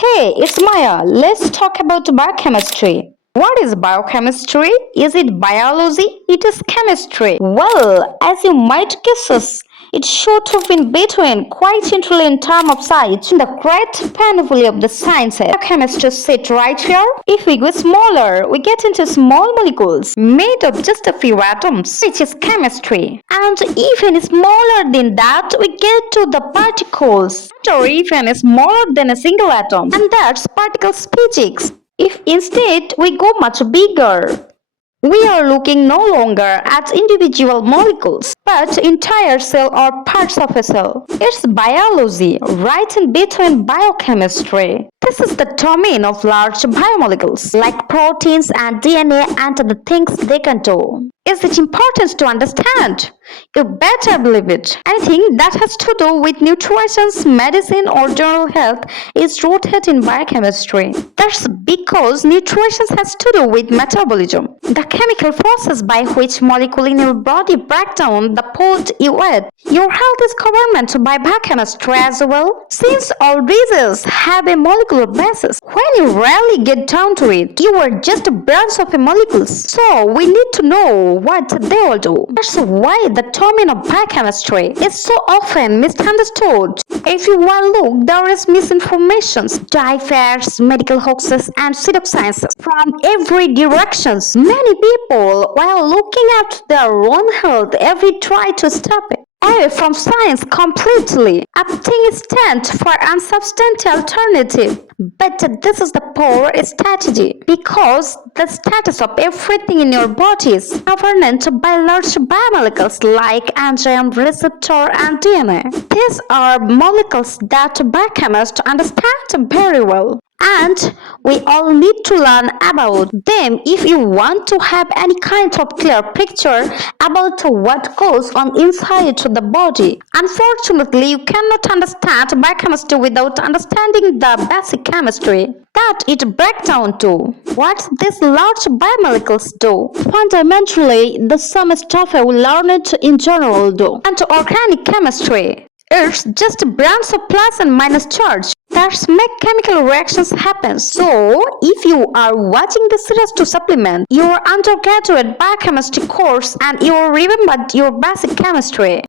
Hey, it's Maya. Let's talk about biochemistry. What is biochemistry? Is it biology? It is chemistry. Well, as you might guess, it's sort of in between, quite literally in terms of size. In the great panoply of the sciences, biochemistry sit right here. If we go smaller, we get into small molecules made of just a few atoms, which is chemistry. And even smaller than that, we get to the particles, or even smaller than a single atom, and that's particle physics. If instead we go much bigger, we are looking no longer at individual molecules, but entire cell or parts of a cell. It's biology, right in between biochemistry. This is the domain of large biomolecules, like proteins and DNA and the things they can do. Is it important to understand? You better believe it. Anything that has to do with nutrition, medicine, or general health is rooted in biochemistry. That's because nutrition has to do with metabolism, the chemical process by which molecules in your body break down the food you eat. Your health is governed by biochemistry as well, since all diseases have a molecular basis. When you really get down to it, you are just a branch of a molecules. So we need to know what they all do. That's why the domain of biochemistry is so often misunderstood. If you look, there is misinformation, diet, medical hoaxes, and pseudosciences from every direction. Many people, while looking at their own health, try to stop it away from science completely, opting instead for unsubstantial alternative. But this is the poor strategy, because the status of everything in your body is governed by large biomolecules like enzyme, receptor, and DNA. These are molecules that biochemists understand very well. And we all need to learn about them if you want to have any kind of clear picture about what goes on inside the body. Unfortunately, you cannot understand biochemistry without understanding the basic chemistry that it breaks down to. What these large biomolecules do, fundamentally, the same stuff we learned in general do. And organic chemistry, it's just a branch of plus and minus charge that make chemical reactions happen. So, if you are watching this series to supplement your undergraduate biochemistry course and you remembered your basic chemistry,